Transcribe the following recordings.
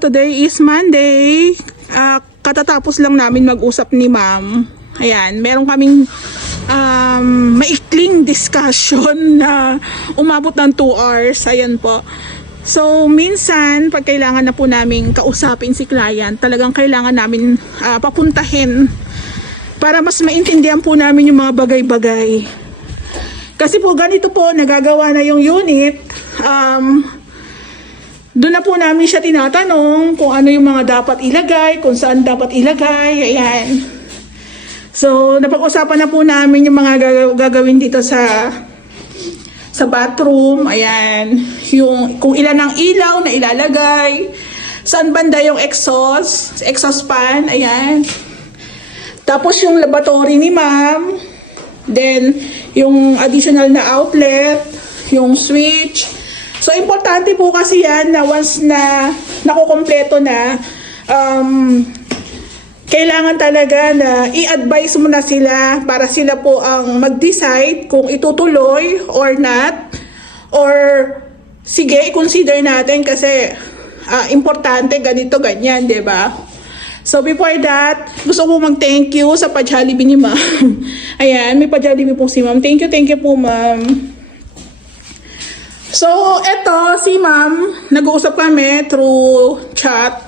Today is Monday. Katatapos lang namin mag-usap ni ma'am. Ayan, meron kaming maikling discussion na umabot ng 2 hours. Ayan po. So, minsan, pag kailangan na po namin kausapin si client, talagang kailangan namin papuntahin para mas maintindihan po namin yung mga bagay-bagay. Kasi po, ganito po, nagagawa na yung unit. Doon na po namin siya tinatanong kung ano yung mga dapat ilagay, kung saan dapat ilagay, ayan. So, napag-usapan na po namin yung mga gagawin dito sa bathroom, ayan. Yung, kung ilan ang ilaw na ilalagay, saan banda yung exhaust fan, ayan. Tapos yung laboratory ni ma'am, then yung additional na outlet, yung switch. So, importante po kasi yan na once na nakukompleto na, kailangan talaga na i-advise mo na sila para sila po ang mag-decide kung itutuloy or not. Or, sige, i-consider natin kasi importante ganito, ganyan, di ba? So, before that, gusto ko mag-thank you sa pa-Jollibee ni ma'am. Ayan, may pa-Jollibee po si ma'am. Thank you po ma'am. So, eto, si ma'am, nag-uusap kami through chat.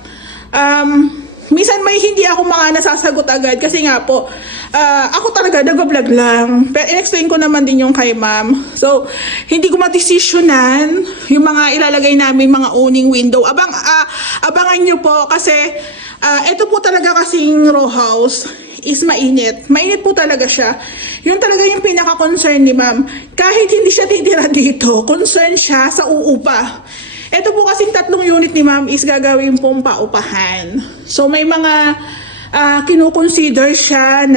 Minsan may hindi ako mga nasasagot agad kasi nga po, ako talaga nag-vlog lang. Pero in-explain ko naman din yung kay ma'am. So, hindi ko ma-decisionan yung mga ilalagay namin mga owning window. Abangan nyo po kasi eto po talaga kasing row house is mainit. Mainit po talaga siya. Yun talaga yung pinaka-concern ni ma'am. Kahit hindi siya titira dito, concern siya sa uupa. Ito po kasing 3 unit ni ma'am is gagawin pong paupahan. So may mga kinukonsider siya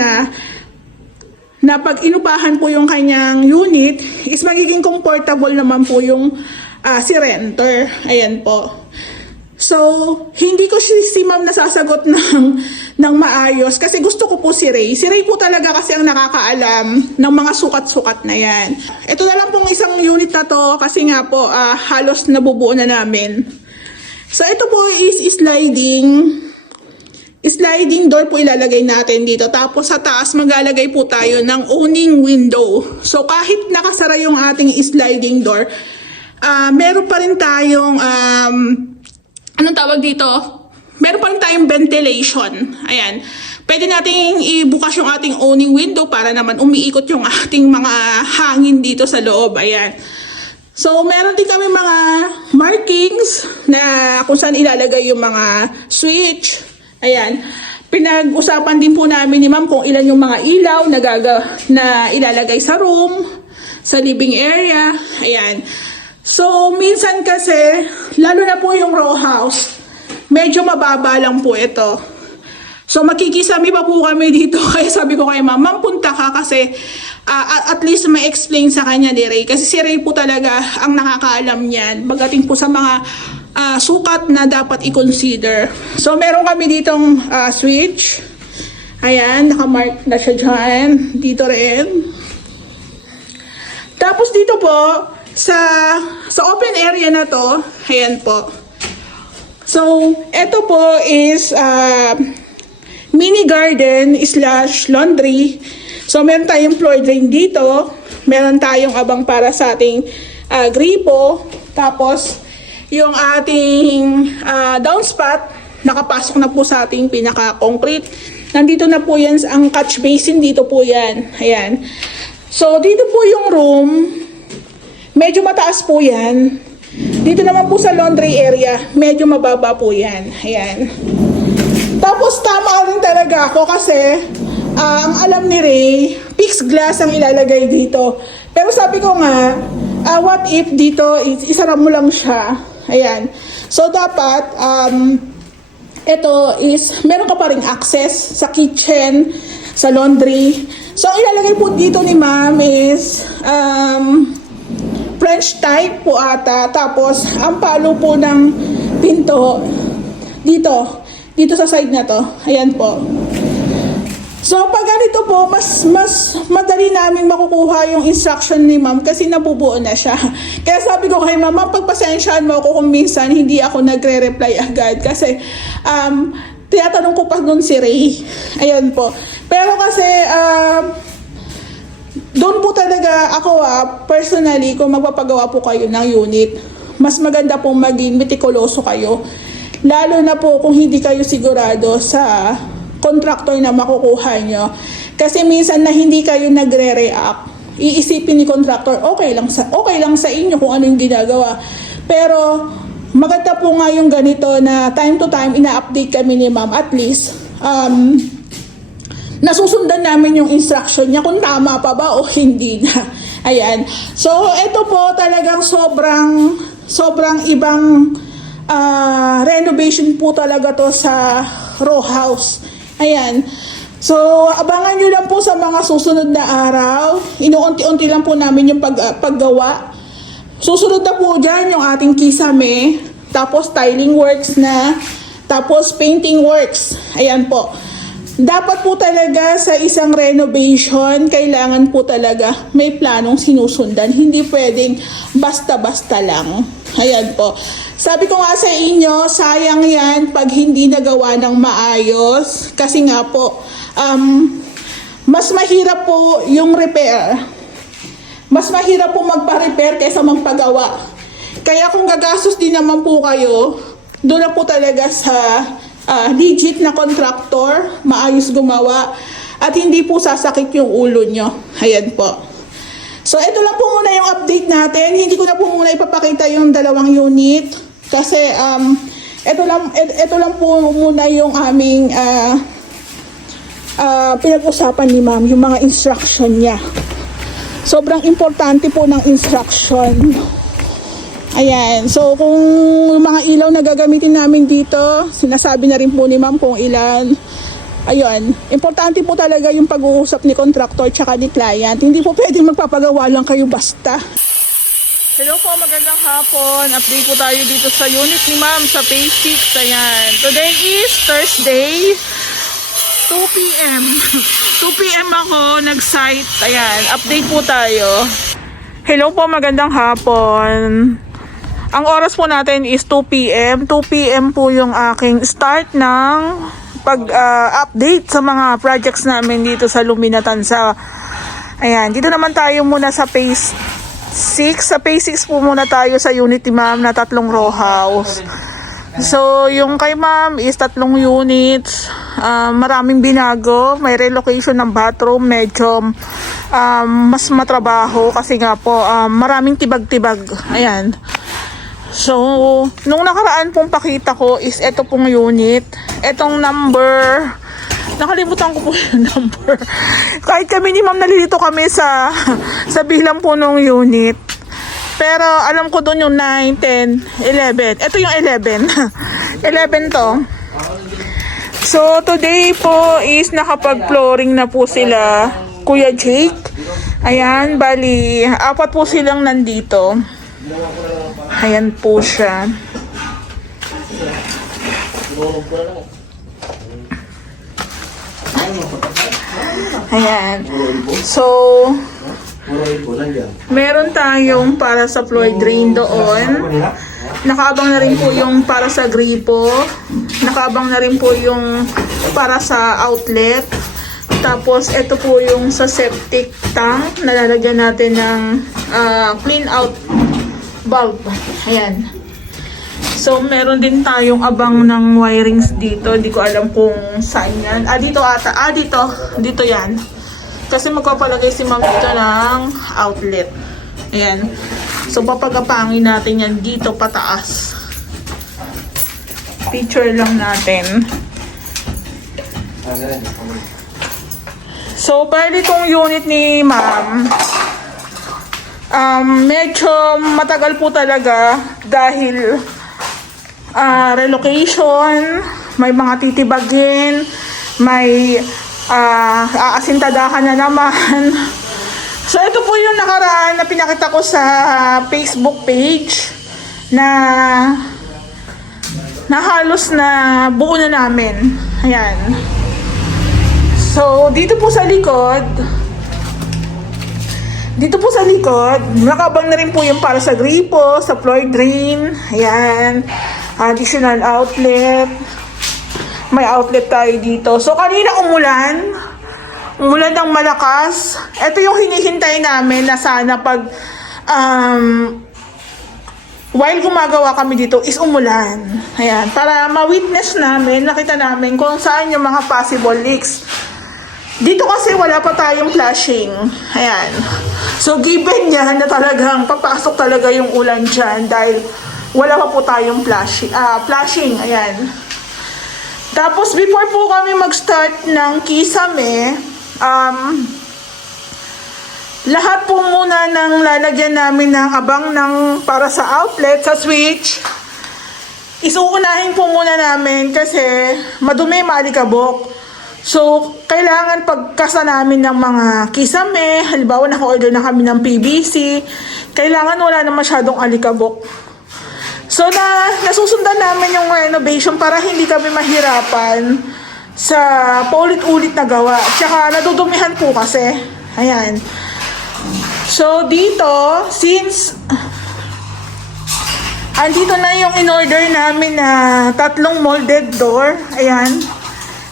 na pag inupahan po yung kanyang unit is magiging comfortable naman po yung si renter. Ayan po. So, hindi ko si ma'am nasasagot ng maayos kasi gusto ko po si Ray. Si Ray po talaga kasi ang nakakaalam ng mga sukat-sukat na yan. Ito na lang pong isang unit na to kasi nga po halos nabubuo na namin. So, ito po is sliding door po ilalagay natin dito. Tapos sa taas maglalagay po tayo ng owning window. So, kahit nakasara yung ating sliding door, meron pa rin tayong anong tawag dito? Meron pa rin tayong ventilation. Ayan. Pwede nating ibukas yung ating owning window para naman umiikot yung ating mga hangin dito sa loob. Ayan. So, meron din kami mga markings na kung saan ilalagay yung mga switch. Ayan. Pinag-usapan din po namin ni ma'am kung ilan yung mga ilaw na ilalagay sa room, sa living area. Ayan. So, minsan kasi, lalo na po yung row house, medyo mababa lang po ito. So, makikisami pa po kami dito. Kaya sabi ko kay ma'am, punta ka kasi at least ma-explain sa kanya ni Ray. Kasi si Ray po talaga ang nakakaalam niyan. Pagdating po sa mga sukat na dapat i-consider. So, meron kami ditong switch. Ayan, nakamark na siya dyan. Dito rin. Tapos dito po, sa open area na to, ayan po. So, ito po is mini garden / laundry. So, meron tayong floor drain dito. Meron tayong abang para sa ating gripo. Tapos, yung ating downspout, nakapasok na po sa ating pinaka-concrete. Nandito na po yan, ang catch basin dito po yan. Ayan. So, dito po yung room. Medyo mataas po yan. Dito naman po sa laundry area, medyo mababa po yan. Ayan. Tapos tama rin talaga ako kasi ang alam ni Ray, fixed glass ang ilalagay dito. Pero sabi ko nga, what if dito, isara mo lang siya. Ayan. So dapat, ito is, meron ka pa rin access sa kitchen, sa laundry. So ang ilalagay po dito ni ma'am is, French type po ata. Tapos, ang palo po ng pinto dito sa side na to. Ayan po. So pag ganito po, mas madali namin makukuha yung instruction ni ma'am kasi nabubuo na siya. Kaya sabi ko kay ma'am, pagpasensyaan mo ako kung minsan hindi ako nagre-reply agad kasi tinatanong ko pa nun si Ray. Ayan po. Pero kasi doon po talaga ako personally, kung magpapagawa po kayo ng unit, mas maganda pong maging metikuloso kayo. Lalo na po kung hindi kayo sigurado sa contractor na makukuha nyo. Kasi minsan na hindi kayo nagre-react, iisipin ni contractor, okay lang sa inyo kung ano yung ginagawa. Pero maganda po nga yung ganito na time to time ina-update kami ni ma'am, at least nasusundan namin yung instruction niya kung tama pa ba o hindi na. Ayan. So ito po talagang sobrang ibang renovation po talaga to sa row house. Ayan. So, abangan nyo lang po sa mga susunod na araw. Inuunti-unti lang po namin yung paggawa. Susunod na po dyan yung ating kisame. Tapos tiling works na. Tapos painting works. Ayan po. Dapat po talaga sa isang renovation, kailangan po talaga may planong sinusundan. Hindi pwedeng basta-basta lang. Ayan po. Sabi ko nga sa inyo, sayang yan pag hindi nagawa ng maayos. Kasi nga po, mas mahirap po yung repair. Mas mahirap po magpa-repair kaysa magpagawa. Kaya kung gagastos din naman po kayo, doon na po talaga sa legit na contractor, maayos gumawa, at hindi po sasakit yung ulo nyo. Ayan po. So, ito lang po muna yung update natin. Hindi ko na po muna ipapakita yung dalawang unit. Kasi, ito lang po muna yung aming pinag-usapan ni ma'am, yung mga instruction niya. Sobrang importante po ng instruction. Ayan. So, kung mga ilaw na gagamitin namin dito, sinasabi na rin po ni ma'am kung ilan. Ayun. Importante po talaga yung pag-uusap ni contractor tsaka ni client. Hindi po pwedeng magpapagawa lang kayo basta. Hello po, magandang hapon. Update po tayo dito sa unit ni ma'am sa phase 6. Ayan. Today is Thursday, 2 p.m. 2 p.m. ako nag-site. Ayan. Update po tayo. Hello po, magandang hapon. Ang oras po natin is 2 p.m. 2 p.m. po yung aking start ng pag-update sa mga projects namin dito sa Luminatansa. Ayan, dito naman tayo muna sa phase 6. Sa phase 6 po muna tayo sa unit ni ma'am na 3 row house. So, yung kay ma'am is 3 units. Maraming binago. May relocation ng bathroom. Medyo mas matrabaho kasi nga po maraming tibag-tibag. Ayan. So, nung nakaraan pong pakita ko is ito pong unit. Etong number, nakalimutan ko po yung number. Kahit kami ni ma'am nalilito kami sa bilang po ng unit. Pero alam ko doon yung 9, 10, 11. Ito yung 11. 11 to. So, today po is nakapag-flooring na po sila, Kuya Jake. Ayan, bali, 4 po silang nandito. Ayan po siya. Ayan. So, meron tayong para sa floor drain doon. Nakaabang na rin po yung para sa gripo. Nakaabang na rin po yung para sa outlet. Tapos, ito po yung sa septic tank. Nalalagyan natin ng clean out bulb. Ayan. So, meron din tayong abang ng wirings dito. Hindi ko alam kung saan yan. Dito ata. Dito. Dito yan. Kasi magpapalagay si ma'am dito ng outlet. Ayan. So, papagapangin natin yan dito pataas. Picture lang natin. So, bali tong unit ni ma'am, medyo matagal po talaga dahil relocation, may mga titibagin, may aasintadahan na naman. So, ito po yung nakaraan na pinakita ko sa Facebook page na halos na buo na namin. Ayan. So, dito po sa likod, nakabang na rin po yung para sa gripo, sa floor drain. Ayan. Additional outlet. May outlet tayo dito. So, kanina umulan ng malakas. Ito yung hinihintay namin na sana pag while gumagawa kami dito is umulan. Ayan, para ma-witness namin, nakita namin kung saan yung mga possible leaks. Dito kasi wala pa tayong flashing. Ayan. So, given yan na talagang papasok talaga yung ulan dyan dahil wala pa po tayong flashing. Ayan. Tapos, before po kami mag-start ng kisame, lahat po muna ng lalagyan namin ng abang ng para sa outlet, sa switch, isuunahin po muna namin kasi madumi, maalikabok. So, kailangan pagkasa namin ng mga kisame, halimbawa naka-order na kami ng PVC, kailangan wala na masyadong alikabok. So, nasusundan namin yung renovation para hindi kami mahirapan sa paulit-ulit na gawa. Tsaka, nadudumihan po kasi. Ayan. So, dito, since andito na yung in-order namin na 3 molded door, ayan.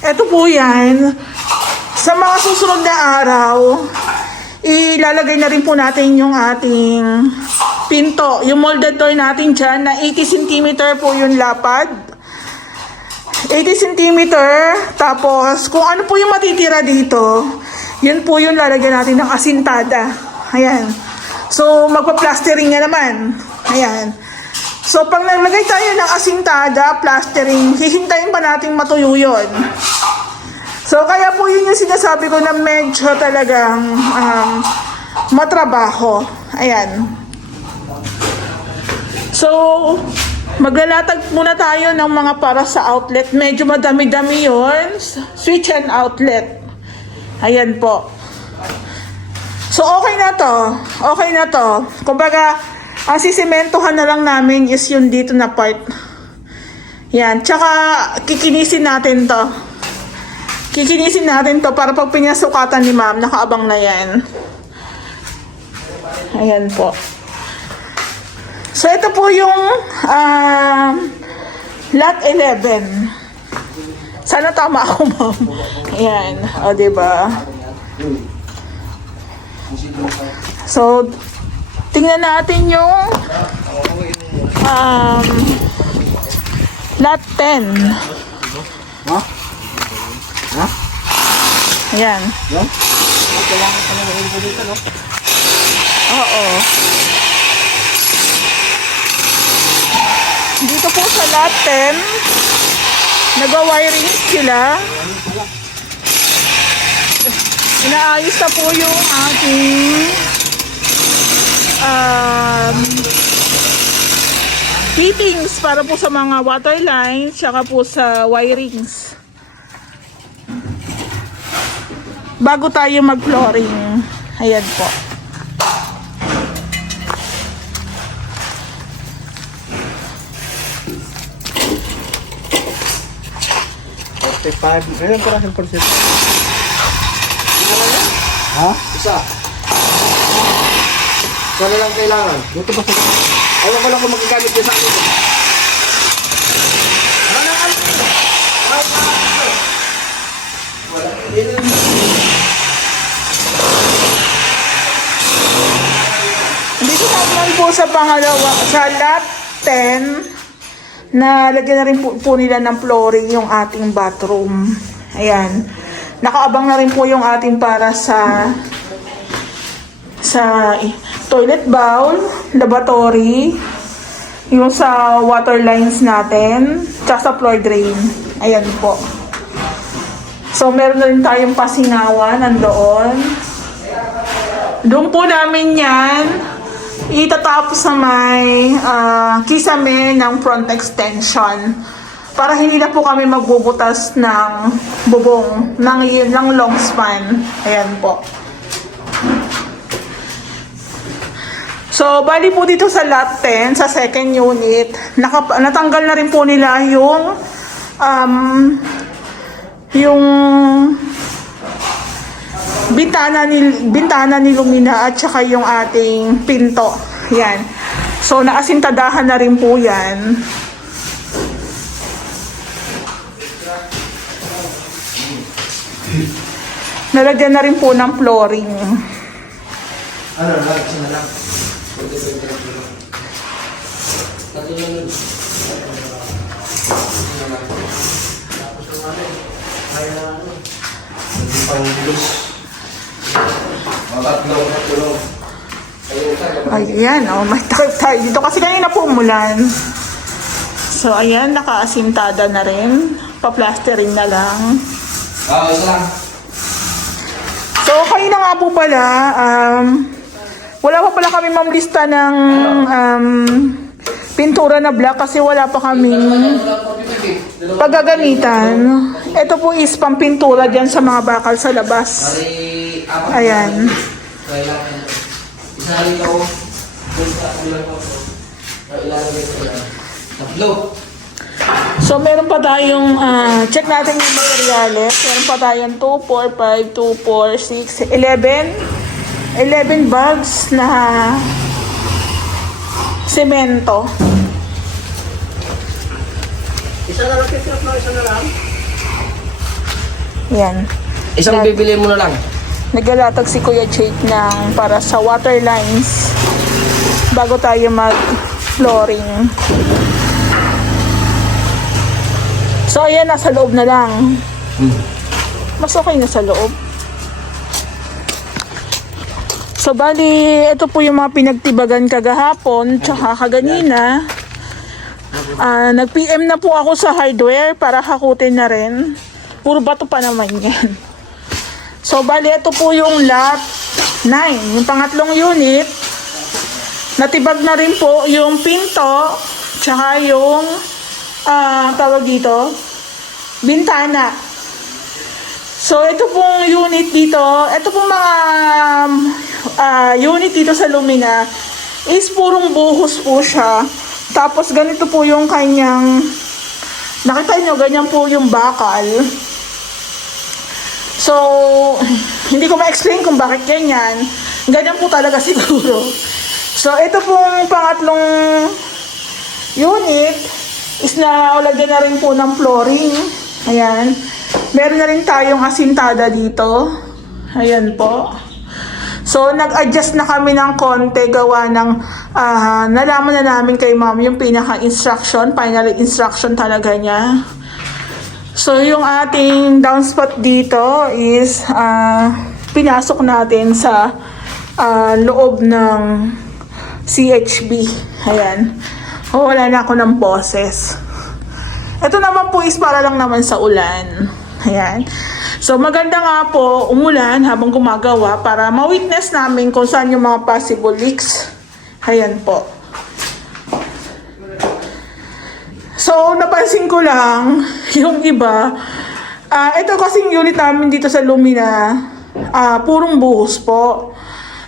Ito po yan. Sa mga susunod na araw, ilalagay na rin po natin yung ating pinto. Yung molded door natin dyan na 80 cm po yung lapad. 80 cm. Tapos, kung ano po yung matitira dito, yun po yung lalagyan natin ng asintada. Ayan. So, magpa-plastering nga naman. Ayan. So, pag naglagay tayo ng asintada, plastering, hihintayin pa natin matuyo yun. So, kaya po yun yung sinasabi ko na medyo talagang matrabaho. Ayan. So, maglalatag muna tayo ng mga para sa outlet. Medyo madami-dami yun. Switch and outlet. Ayan po. So, okay na to. Okay na to. Kumbaga, ang sisimentohan na lang namin is yung dito na part. Yan. Tsaka, kikinisin natin to. Kikinisin natin to para pag pinasukatan ni ma'am, nakaabang na yan. Ayan po. So, ito po yung lot 11. Sana tama ako, ma'am. Ayan. O, diba? So, tingnan natin yung lot 10. Ha? Ha? Ayan. Yan? Kailangan pa naman ilbo dito, no? Oo. Dito po sa lot 10, nag-wiring sila. Inaayos na po yung ating fittings para po sa mga water lines tsaka po sa wirings bago tayo mag-flooring. Ayan po. Ngayon para sa percent. Ha? Isa. Ito na lang kailangan. Dito ba sa... Ayaw ko lang kung magagamit yun sa akin. Ano na kami? Wala. Dito naman po sa pangalawa, sa lot 10, na lagyan na rin po nila ng flooring yung ating bathroom. Ayan. Nakaabang na rin po yung ating para sa toilet bowl, lavatory, yung sa water lines natin, tsaka sa floor drain. Ayan po. So, meron na rin tayong pasingawan nandoon. Doon po namin yan itatapos sa may kisame ng front extension para hindi na po kami magbubutas ng bubong ng long span. Ayan po. So, bali po dito sa lot 10, sa second unit, natanggal na rin po nila yung bintana ni Lumina at saka yung ating pinto. Yan. So, naasintadahan na rin po yan. Nalagyan na rin po ng flooring. Ano, isa na lang. Ayan, oh, may tarp tayo dito. Kasi kanina po umulan. So, ayan, nakaasintada na rin. Pa-plastering na lang. Isa lang. So, kanina nga po pala, wala pa pala kami mamlista ng pintura na black kasi wala pa kaming paggagamitan. Ito po is pampintura dyan sa mga bakal sa labas. Ayan. So, meron pa tayong, check natin yung materyales. Meron pa tayong 2, 4, 5, 2, 4, 6, 11 bags na semento. Isa na lang, isa na lang. Yan. Isang bibili mo na lang. Naglalatag si Kuya Jake ng para sa water lines bago tayo mag-flooring. So, ayan, nasa loob na lang. Mas okay na sa loob. So, bali, ito po yung mga pinagtibagan kagahapon, tsaka kaganina. Nag-PM na po ako sa hardware para hakutin na rin. Puro bato pa naman yan. So, bali, ito po yung lot 9. Yung pangatlong unit. Natibag na rin po yung pinto, tsaka yung tawag dito, bintana. So, ito pong unit dito, ito pong mga unit dito sa Lumina is purong buhos po siya. Tapos, ganito po yung kanyang, nakita nyo, ganyan po yung bakal. So, hindi ko ma-explain kung bakit ganyan. Ganyan po talaga siguro. So, ito pong pangatlong unit is na ulagyan na rin po ng flooring. Ayan. Meron na rin tayong asintada dito. Ayan po. So, nag-adjust na kami ng konti gawa ng nalaman na namin kay ma'am yung pinaka-instruction, final instruction talaga niya. So, yung ating downspout dito is pinasok natin sa loob ng CHB. Ayan. Wala na ako ng boses. Ito naman po is para lang naman sa ulan. Ayan. So, maganda nga po umulan habang gumagawa para ma-witness namin kung saan yung mga possible leaks. Ayan po. So, napansin ko lang yung iba. Ito kasing unit namin dito sa Lumina, purong buhos po.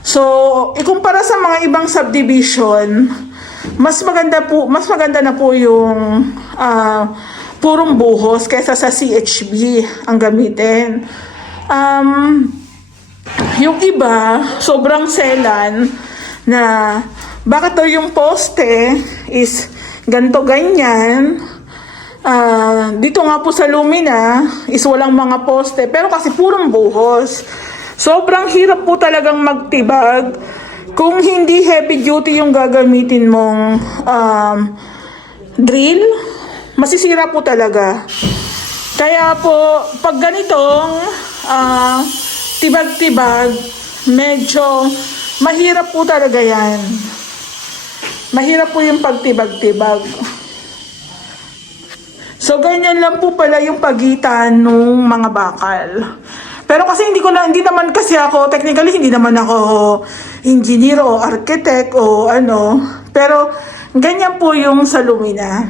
So, ikumpara sa mga ibang subdivision, mas maganda na po yung purong buhos kaysa sa CHB ang gamitin. Yung iba, sobrang selan na bakit daw yung poste is ganto ganyan. Dito nga po sa Lumina is walang mga poste pero kasi purong buhos. Sobrang hirap po talagang magtibag kung hindi heavy duty yung gagamitin mong drill. Masisira po talaga. Kaya po, pag ganitong tibag-tibag, medyo mahirap po talaga yan. Mahirap po yung pagtibag-tibag. So, ganyan lang po pala yung pagitan ng mga bakal. Pero kasi hindi naman kasi ako, technically hindi naman ako engineer o architect o ano. Pero, ganyan po yung sa Lumina.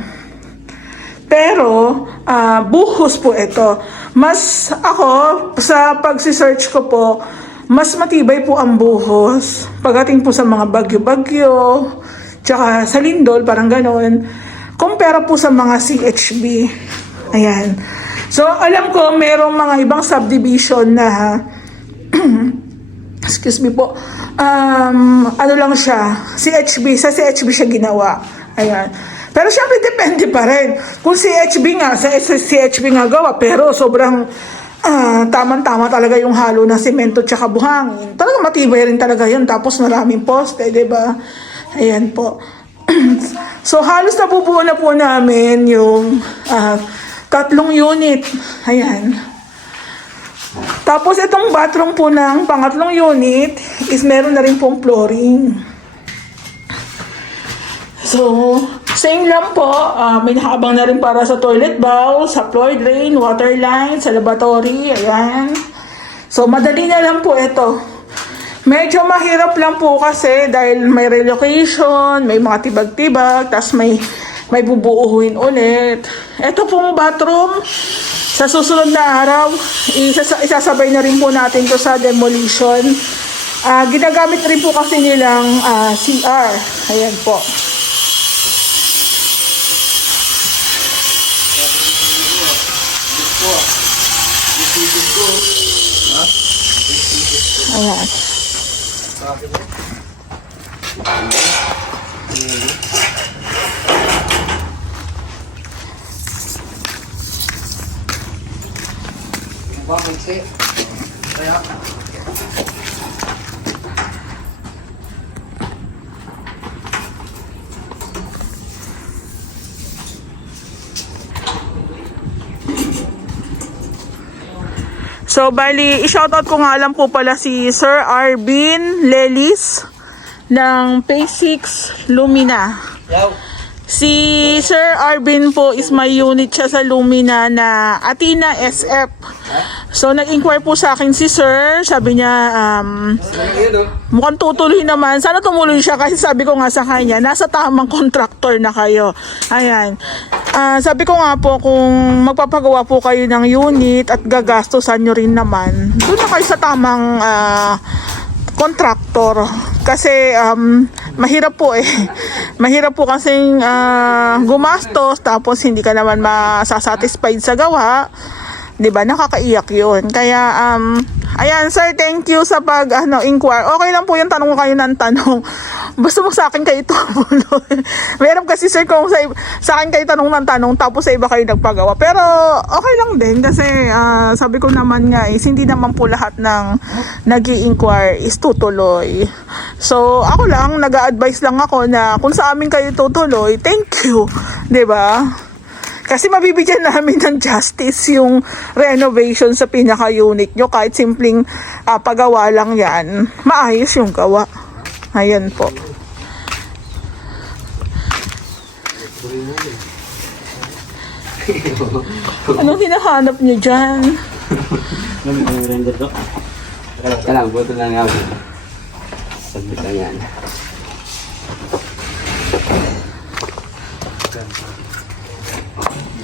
Pero, buhos po ito. Mas ako, sa pagsisearch ko po, mas matibay po ang buhos. Pagdating po sa mga bagyo-bagyo, tsaka sa lindol, parang gano'n. Kumpara po sa mga CHB. Ayan. So, alam ko, merong mga ibang subdivision na excuse me po, ano lang siya, sa CHB siya ginawa. Ayan. Pero syempre depende pa rin. Kung CHB nga, sa CHB nga gawa, pero sobrang tamang-tama talaga yung halo ng semento tsaka buhangin. Talagang matibay rin talaga yun. Tapos maraming poste, diba? Ayan po. So halos nabubuo na po namin yung 3 unit. Ayan. Tapos itong bathroom po ng pangatlong unit is meron na rin pong flooring. So, same lang po, may nakaabang na rin para sa toilet bowl, sa floor drain, water line, sa lavatory, ayan. So, madali na lang po ito. Medyo mahirap lang po kasi dahil may relocation, may mga tibag-tibag, tas may bubuuhin ulit. Ito pong bathroom, sa susunod na araw, isasabay na rin po natin to sa demolition. Ginagamit rin po kasi nilang CR. Ayan po. Ayan. Bakit sih? Kaya So, bali, i-shoutout ko nga lang po pala si Sir Arvin Lelis ng P6 Lumina. yaw. Si Sir Arvin po is may unit siya sa Lumina na Athena SF. So, nag-inquire po sa akin si Sir. Sabi niya, mukhang tutuloy naman. Sana tumuloy siya kasi sabi ko nga sa kanya, nasa tamang contractor na kayo. Ayan. Sabi ko nga po, kung magpapagawa po kayo ng unit at gagastosan nyo rin naman, doon na kayo sa tamang contractor. Kasi mahirap po eh. Mahirap po kasing gumastos tapos hindi ka naman masasatisfied sa gawa. 'Di ba? Nakakaiyak 'yun. Kaya ayan sir, thank you sa inquire. Okay lang po yung tanong kayo ng tanong. Basta mo sa akin kayo tumuloy. Meron kasi sir kung sa akin kayo tanong ng tanong tapos sa iba kayo nagpagawa. Pero okay lang din kasi sabi ko naman nga hindi naman po lahat ng nag-i-inquire is tutuloy. So ako lang, nag-a-advise lang ako na kung sa amin kayo tutuloy, thank you. 'Di ba? Kasi mabibigyan namin ng justice yung renovation sa pinaka-unit nyo. Kahit simpleng pagawa lang yan, maayos yung gawa. Ayan po. Anong hinahanap nyo dyan? Kailangan, buto lang nga. Sabit lang yan.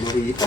Burita.